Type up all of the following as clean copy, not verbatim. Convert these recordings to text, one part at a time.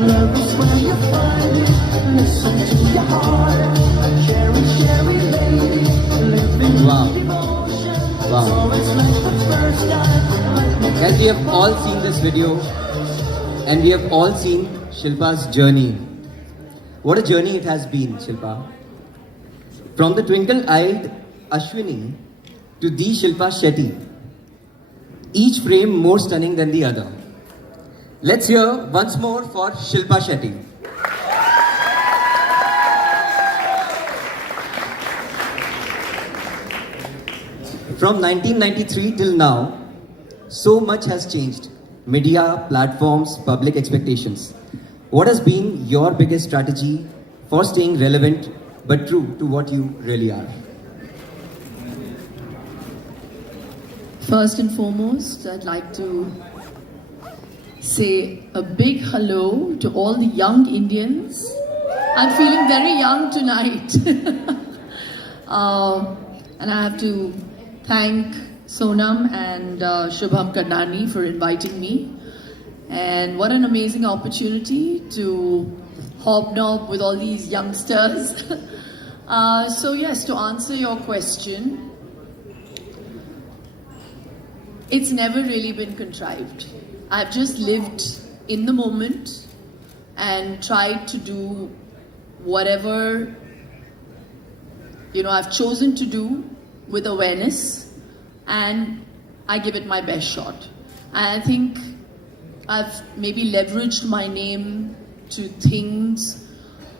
Love is where you find it. Listen to your heart. Cherry, baby. Living Wow. devotion. Wow. Always like the first time. Guys, we have all seen this video and we have all seen Shilpa's journey. What a journey it has been, Shilpa. From the twinkle-eyed Ashwini to the Shilpa Shetty. Each frame more stunning than the other. Let's hear once more for Shilpa Shetty. From 1993 till now, so much has changed. Media, platforms, public expectations. What has been your biggest strategy for staying relevant but true to what you really are? First and foremost, I'd like to say a big hello to all the young Indians. I'm feeling very young tonight. And I have to thank Sonam and Shubham Karnani for inviting me. And what an amazing opportunity to hobnob with all these youngsters. So yes, to answer your question, it's never really been contrived. I've just lived in the moment and tried to do whatever, I've chosen to do with awareness, and I give it my best shot. And I think I've maybe leveraged my name to things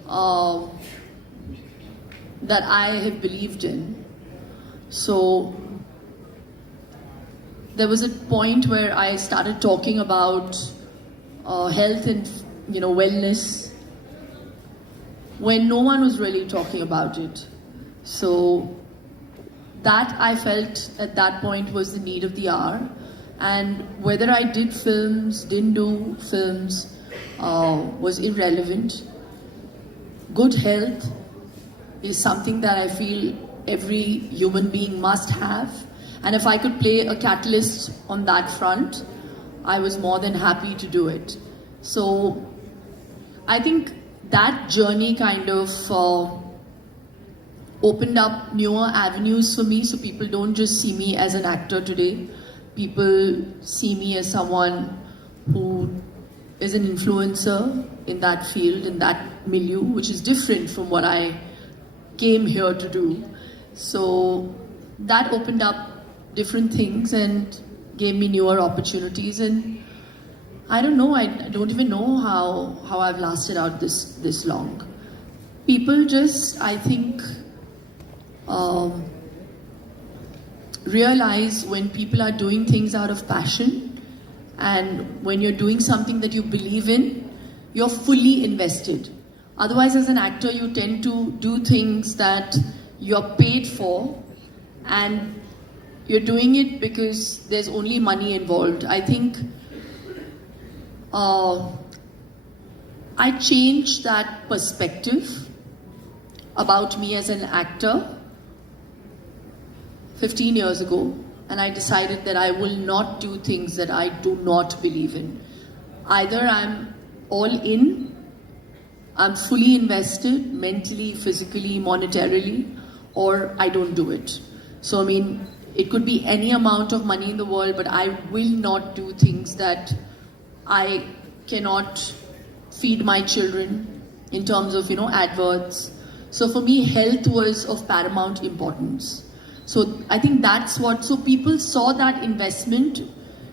that I have believed in. So there was a point where I started talking about health and wellness when no one was really talking about it. So that I felt at that point was the need of the hour. And whether I did films, didn't do films, was irrelevant. Good health is something that I feel every human being must have. And if I could play a catalyst on that front, I was more than happy to do it. So I think that journey kind of opened up newer avenues for me, so people don't just see me as an actor today. People see me as someone who is an influencer in that field, in that milieu, which is different from what I came here to do. So that opened up different things and gave me newer opportunities. And I don't know, I don't even know how I've lasted out this long. People just, I think, realize when people are doing things out of passion, and when you're doing something that you believe in, you're fully invested. Otherwise, as an actor, you tend to do things that you're paid for, and you're doing it because there's only money involved. I think I changed that perspective about me as an actor 15 years ago, and I decided that I will not do things that I do not believe in. Either I'm all in, I'm fully invested mentally, physically, monetarily, or I don't do it. So I mean, it could be any amount of money in the world, but I will not do things that I cannot feed my children in terms of, adverts. So for me, health was of paramount importance. So I think that's what, so people saw that investment.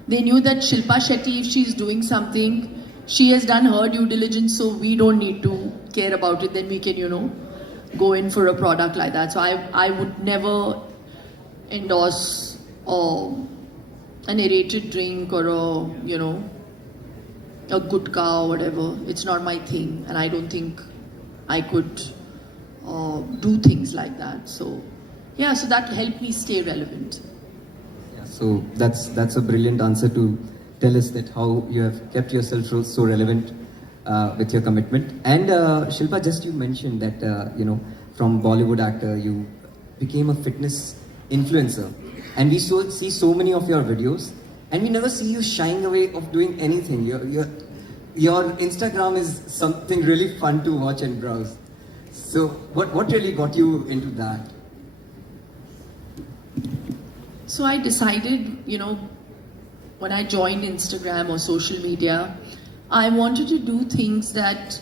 They knew that Shilpa Shetty, if she's doing something, she has done her due diligence, so we don't need to care about it. Then we can, go in for a product like that. So I would never endorse an aerated drink or a gutka or whatever. It's not my thing, and I don't think I could do things like that. So yeah, so that helped me stay relevant. Yeah, so that's a brilliant answer to tell us that how you have kept yourself so relevant with your commitment. And Shilpa, just you mentioned that from Bollywood actor you became a fitness influencer, and we see so many of your videos, and we never see you shying away of doing anything. your Instagram is something really fun to watch and browse. So what really got you into that? So I decided, when I joined Instagram or social media, I wanted to do things that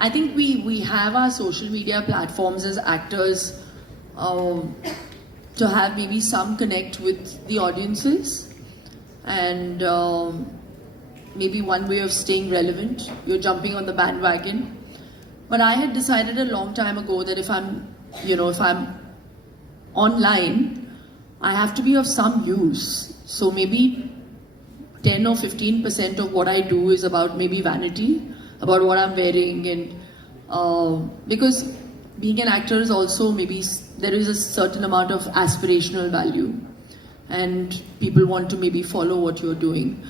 I think we have our social media platforms as actors to have maybe some connect with the audiences, and maybe one way of staying relevant, you're jumping on the bandwagon. But I had decided a long time ago that if I'm online, I have to be of some use. So maybe 10 or 15% of what I do is about maybe vanity, about what I'm wearing, and because being an actor is also maybe there is a certain amount of aspirational value, and people want to maybe follow what you're doing.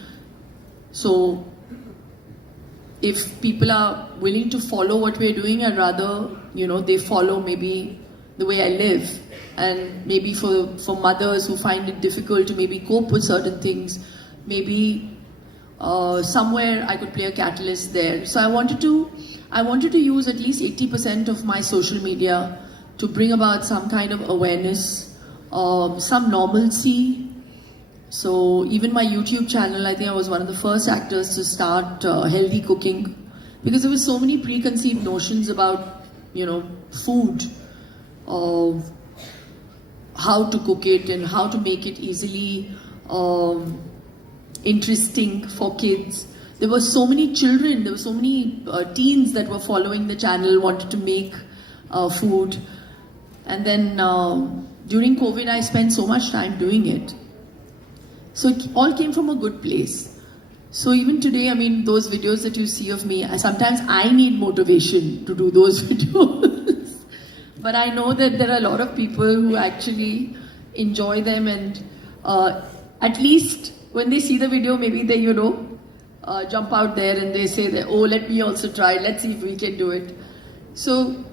So if people are willing to follow what we're doing, I'd rather they follow maybe the way I live. And maybe for mothers who find it difficult to maybe cope with certain things, maybe somewhere I could play a catalyst there. So I wanted to use at least 80% of my social media to bring about some kind of awareness, some normalcy. So even my YouTube channel, I think I was one of the first actors to start healthy cooking, because there were so many preconceived notions about food, how to cook it and how to make it easily interesting for kids. There were so many children, there were so many teens that were following the channel, wanted to make food. And then during COVID, I spent so much time doing it. So it all came from a good place. So even today, those videos that you see of me, sometimes I need motivation to do those videos. But I know that there are a lot of people who actually enjoy them, and at least when they see the video, maybe they, jump out there and they say that, oh, let me also try, let's see if we can do it. So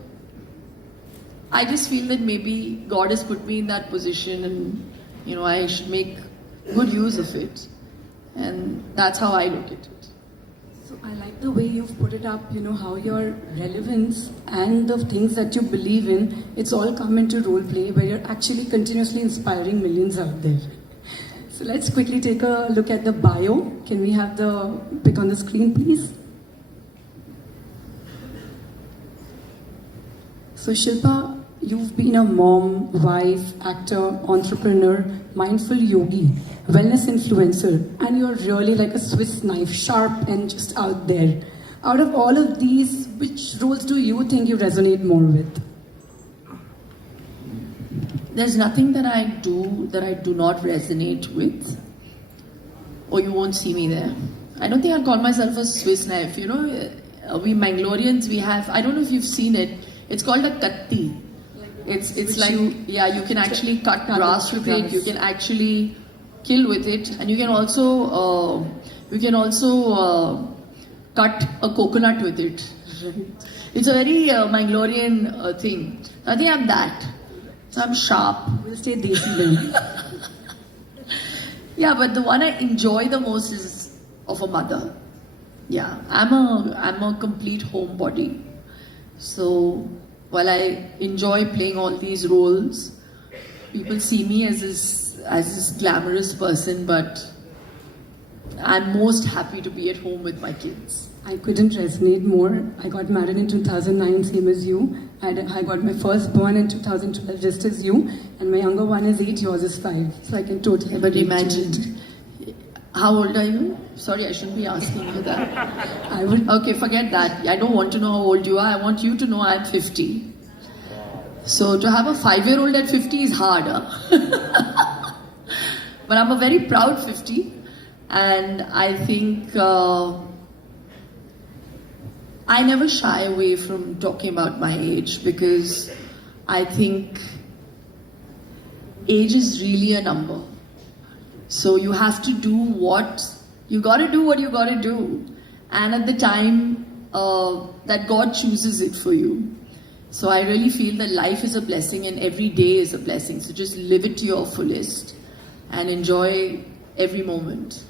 I just feel that maybe God has put me in that position, and I should make good use of it. And that's how I look at it. So I like the way you've put it up, how your relevance and the things that you believe in, it's all come into role play where you're actually continuously inspiring millions out there. So let's quickly take a look at the bio. Can we have the pic on the screen, please? So Shilpa, you've been a mom, wife, actor, entrepreneur, mindful yogi, wellness influencer, and you're really like a Swiss knife, sharp and just out there. Out of all of these, which roles do you think you resonate more with? There's nothing that I do that I do not resonate with, or you won't see me there. I don't think I'd call myself a Swiss knife. We Mangaloreans, we have, I don't know if you've seen it, it's called a katti. It's like, you can actually cut grass with it, you can actually kill with it, and you can also cut a coconut with it. It's a very Mangalorean thing. I think I'm that. So I'm sharp. We'll stay desi then. Yeah, but the one I enjoy the most is of a mother. Yeah, I'm a complete homebody. So while I enjoy playing all these roles, people see me as this glamorous person, but I'm most happy to be at home with my kids. I couldn't resonate more. I got married in 2009, same as you. I got my firstborn in 2012, just as you. And my younger one is 8, yours is 5. So I can totally But imagine, how old are you? Sorry, I shouldn't be asking you that. Okay, forget that. I don't want to know how old you are. I want you to know I'm 50. So to have a 5-year-old at 50 is hard, huh? But I'm a very proud 50. And I think I never shy away from talking about my age, because I think age is really a number. So you have to do what you gotta do, and at the time that God chooses it for you. So I really feel that life is a blessing and every day is a blessing. So just live it to your fullest and enjoy every moment.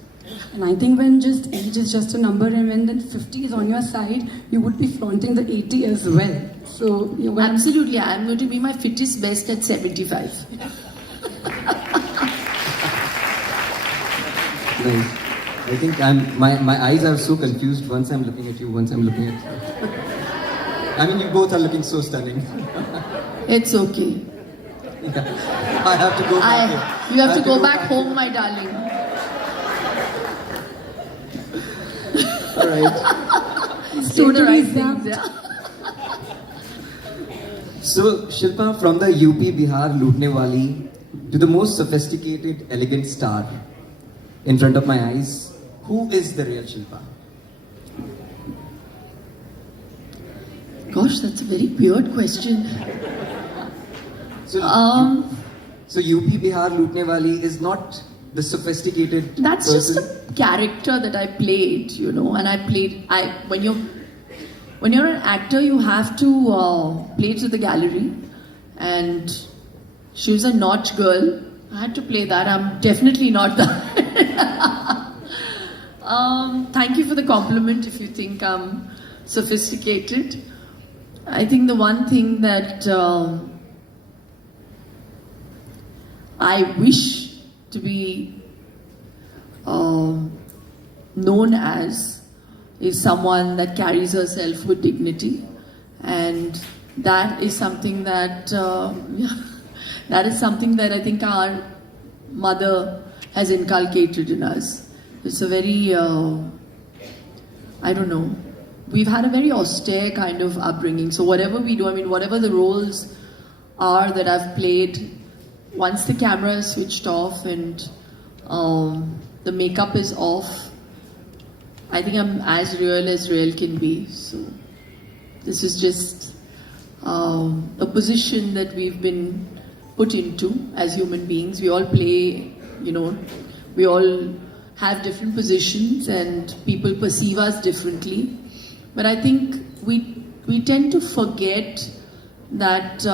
And I think when just age is just a number and when then 50 is on your side, you would be flaunting the 80 as well. So you're going Absolutely, I'm going to be my fittest best at 75. Nice. I think my eyes are so confused. Once I'm looking at you, once I'm looking at you. I mean, you both are looking so stunning. It's okay. Yeah. I have to go back. You have to go back home, my darling. All right. Do the right Totally things, zapped. yeah. So, Shilpa, from the UP Bihar lootne wali to the most sophisticated, elegant star in front of my eyes, who is the real Shilpa? Gosh, that's a very weird question. So, so UP Bihar lootne wali is not the sophisticated That's person. just a character that I played, you know, and when you're an actor, you have to play to the gallery, and she was a notch girl. I had to play that. I'm definitely not that. Thank you for the compliment. If you think I'm sophisticated, I think the one thing that I wish to be known as is someone that carries herself with dignity, and that is something that that is something that I think our mother has inculcated in us. It's a very I don't know. We've had a very austere kind of upbringing. So whatever we do, I mean, whatever the roles are that I've played, once the camera is switched off and the makeup is off, I think I'm as real can be. So this is just a position that we've been put into as human beings. We all play, you know, we all have different positions and people perceive us differently. But I think we tend to forget that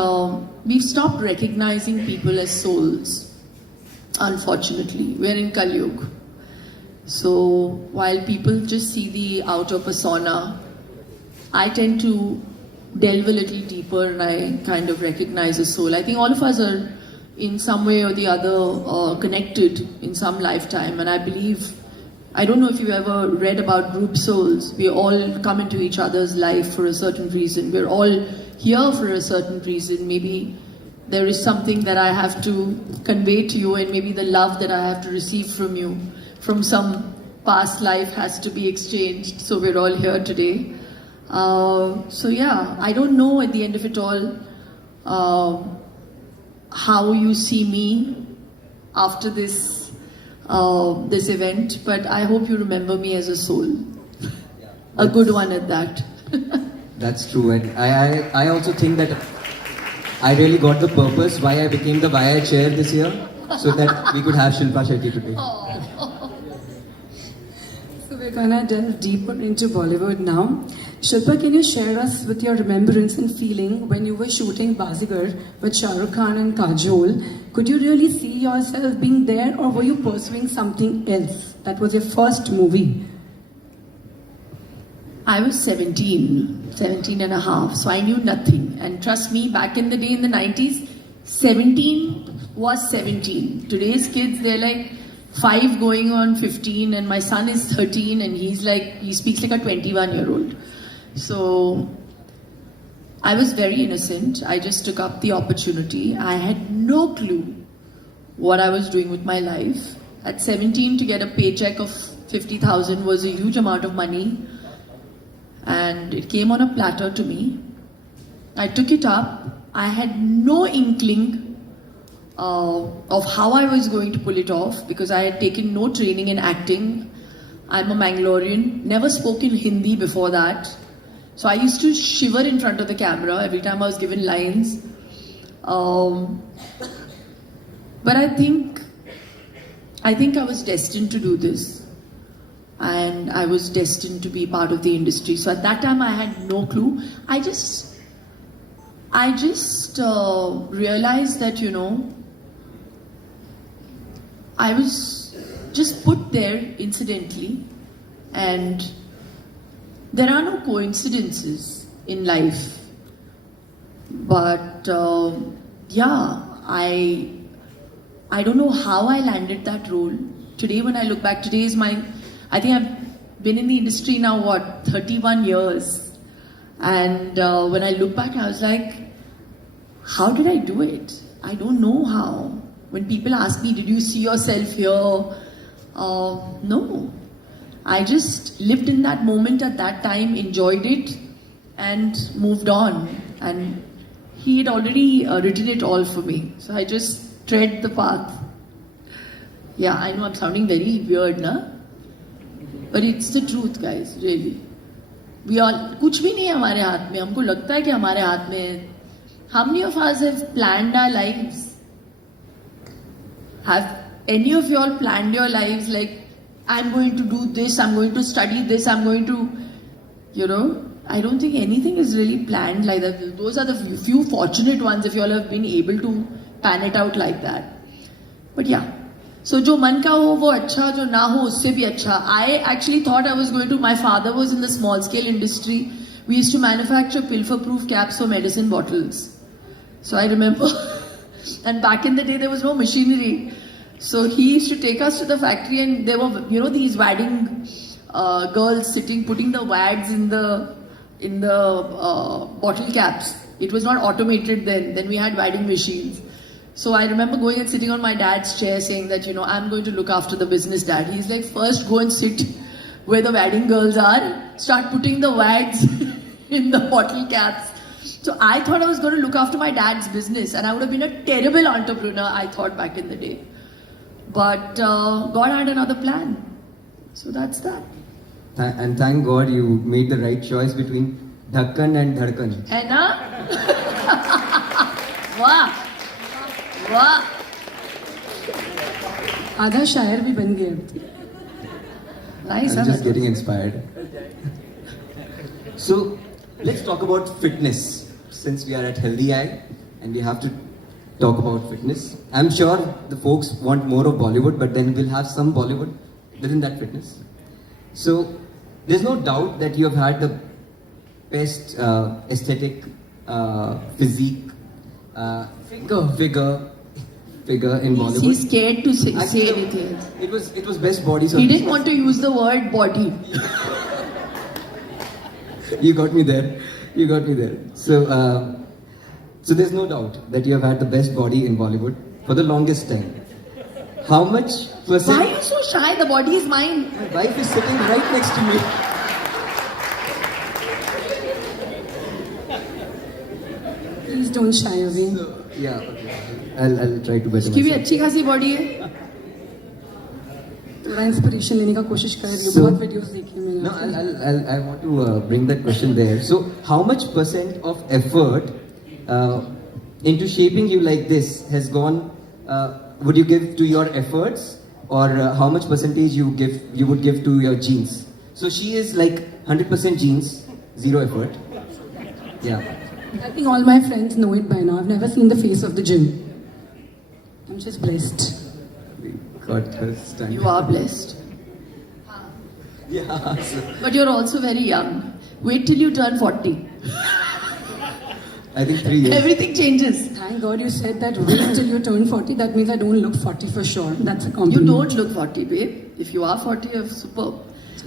we've stopped recognizing people as souls. Unfortunately, we're in Kali Yuga. So while people just see the outer persona, I tend to delve a little deeper and I kind of recognize a soul. I think all of us are in some way or the other connected in some lifetime, and I believe, I don't know if you've ever read about group souls. We all come into each other's life for a certain reason. We're all here for a certain reason. Maybe there is something that I have to convey to you, and maybe the love that I have to receive from you from some past life has to be exchanged. So we're all here today. So yeah, I don't know at the end of it all how you see me after this this event, but I hope you remember me as a soul, a good one at that. That's true, and I also think that I really got the purpose why I became the Vaya chair this year, so that we could have Shilpa Shetty today. So we're gonna delve deeper into Bollywood now. Shilpa, can you share us with your remembrance and feeling when you were shooting Bazigar with Shah Rukh Khan and Kajol? Could you really see yourself being there, or were you pursuing something else? That was your first movie. I was 17 and a half, so I knew nothing. And trust me, back in the day in the 90s, 17 was 17. Today's kids, they're like 5 going on 15, and my son is 13 and he speaks like a 21-year-old. So I was very innocent. I just took up the opportunity. I had no clue what I was doing with my life. At 17, to get a paycheck of 50,000 was a huge amount of money. And it came on a platter to me. I took it up. I had no inkling of how I was going to pull it off, because I had taken no training in acting. I'm a Mangalorean, never spoken Hindi before that. So I used to shiver in front of the camera every time I was given lines. But I think I was destined to do this. And I was destined to be part of the industry. So at that time I had no clue. I just realized that, you know, I was just put there incidentally, and there are no coincidences in life. But yeah, I don't know how I landed that role. Today, when I look back, today is I think I've been in the industry now, 31 years. And when I look back, I was like, how did I do it? I don't know how. When people ask me, did you see yourself here? No. I just lived in that moment at that time, enjoyed it, and moved on. And he had already written it all for me. So I just tread the path. Yeah, I know I'm sounding very weird, na? But it's the truth, guys, really. We all, कुछ भी नहीं है हमारे हाथ में. हमको लगता है कि हमारे हाथ में है. How many of us have planned our lives? Have any of you all planned your lives like, I'm going to do this, I'm going to study this, I'm going to, I don't think anything is really planned like that. Those are the few fortunate ones if you all have been able to pan it out like that. But yeah. So जो मन का हो वो अच्छा, जो ना हो उससे भी अच्छा. I actually thought I was going to, my father was in the small scale industry. We used to manufacture pilfer-proof caps for medicine bottles. So I remember, and back in the day there was no machinery. So he used to take us to the factory, and there were, these wadding girls sitting, putting the wads in the bottle caps. It was not automated then. Then we had wadding machines. So I remember going and sitting on my dad's chair saying that, I'm going to look after the business, Dad. He's like, first go and sit where the wadding girls are, start putting the wads in the bottle caps. So I thought I was going to look after my dad's business, and I would have been a terrible entrepreneur, I thought, back in the day. But God had another plan. So that's that. And thank God you made the right choice between Dhakkan and Dhadkan. है ना? वाह वाह. आधा शायर भी बन गए. Nice. I'm just getting inspired. So let's talk about fitness. Since we are at Healtyhi and we have to talk about fitness. I'm sure the folks want more of Bollywood, but then we'll have some Bollywood within that fitness. So there's no doubt that you have had the best aesthetic physique figure in Bollywood. He's scared to say Actually, anything. It was best body. He didn't want to use the word body. You got me there. So there's no doubt that you have had the best body in Bollywood for the longest time. How much percent? Why are you so shy? The body is mine. My wife is sitting right next to me. Please don't shy away. So, yeah, okay. I'll try to better उसकी भी myself. अच्छी खासी body है. थोड़ा inspiration लेने का कोशिश कर रही हूँ. बहुत वीडियोस देखी मैंने. No, I want to bring that question there. So, how much percent of effort into shaping you like this has gone? Would you give to your efforts, or how much percentage you would give to your genes? So she is like 100% genes, 0 effort. Yeah. I think all my friends know it by now. I've never seen the face of the gym. I'm just blessed. Got her stand. You are blessed. Yeah. So, But you're also very young. Wait till you turn 40. I think 3 years. Everything changes. Thank God you said that. Wait till you turn 40. That means I don't look 40 for sure. That's a You compliment. don't look 40, babe. If you are 40, you're superb.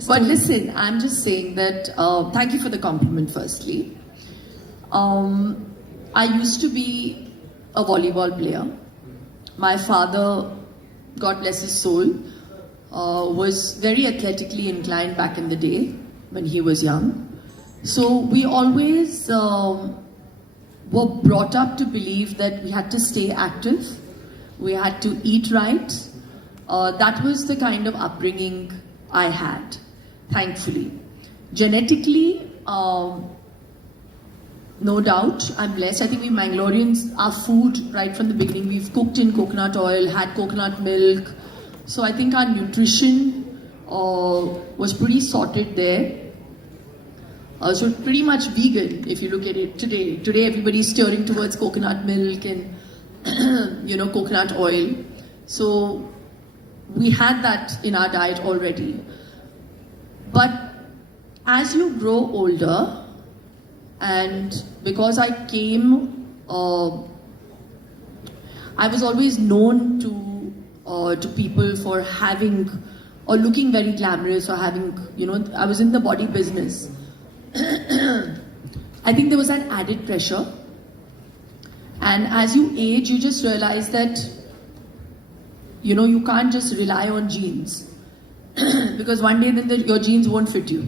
But listen, I'm just saying that, thank you for the compliment firstly. I used to be a volleyball player. My father, God bless his soul, was very athletically inclined back in the day when he was young. So we always were brought up to believe that we had to stay active, we had to eat right. That was the kind of upbringing I had, thankfully. Genetically, no doubt, I'm blessed. I think we Mangaloreans, our food right from the beginning, we've cooked in coconut oil, had coconut milk. So I think our nutrition was pretty sorted there. So pretty much vegan, if you look at it today. Today everybody's steering towards coconut milk and, coconut oil. So we had that in our diet already. But as you grow older, and because I came, I was always known to people for having or looking very glamorous or having, I was in the body business. I think there was that added pressure. And as you age, you just realize that, you can't just rely on genes. Because one day then your genes won't fit you.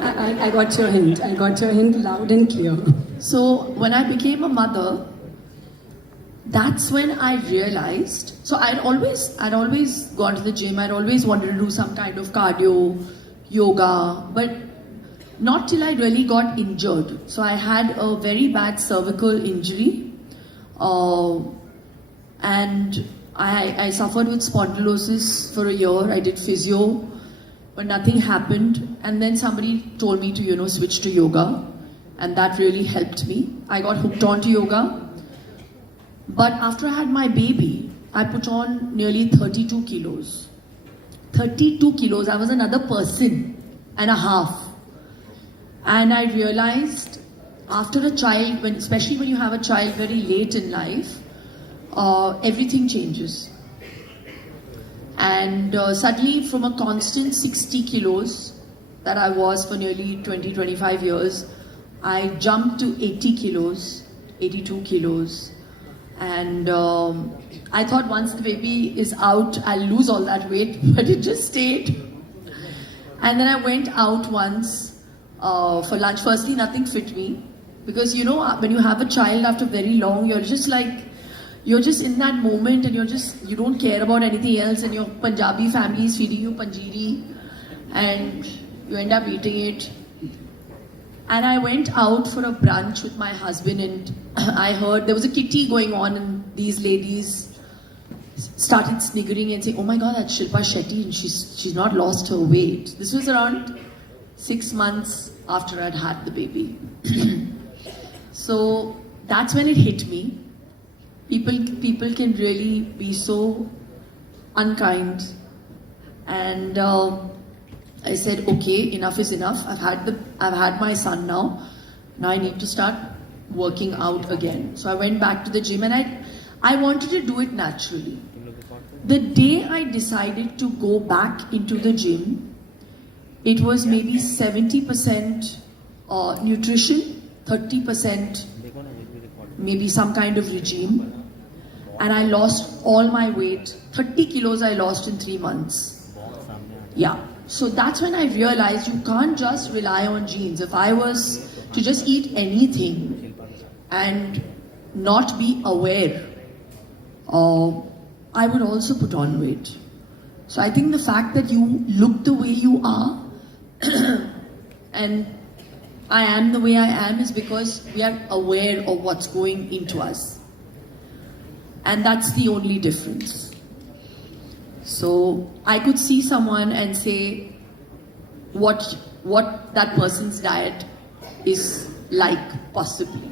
I got your hint. I got your hint loud and clear. So when I became a mother, that's when I realized, so I'd always gone to the gym, I'd always wanted to do some kind of cardio, yoga, but not till I really got injured. So I had a very bad cervical injury, and I suffered with spondylosis for a year. I did physio, but nothing happened. And then somebody told me to, switch to yoga, and that really helped me. I got hooked onto yoga. But after I had my baby, I put on nearly 32 kilos. 32 kilos, I was another person and a half. And I realized after a child, especially when you have a child very late in life, everything changes. And suddenly from a constant 60 kilos that I was for nearly 20-25 years, I jumped to 80 kilos, 82 kilos. And I thought once the baby is out, I'll lose all that weight, but it just stayed. And then I went out once for lunch. Firstly, nothing fit me. Because when you have a child after very long, you're just in that moment and you don't care about anything else, and your Punjabi family is feeding you panjiri and you end up eating it. And I went out for a brunch with my husband, and I heard there was a kitty going on, and these ladies started sniggering and saying, "Oh my God, that's Shilpa Shetty, and she's not lost her weight." This was around 6 months after I'd had the baby. So that's when it hit me. People can really be so unkind, and I said, okay, enough is enough. I've had my son now. Now I need to start working out again. So I went back to the gym, and I wanted to do it naturally. The day I decided to go back into the gym, it was maybe 70% nutrition, 30% maybe some kind of regime. And I lost all my weight. 30 kilos I lost in 3 months. Yeah. So that's when I realized you can't just rely on genes. If I was to just eat anything and not be aware, I would also put on weight. So I think the fact that you look the way you are and I am the way I am is because we are aware of what's going into us. And that's the only difference. So I could see someone and say what that person's diet is like, possibly.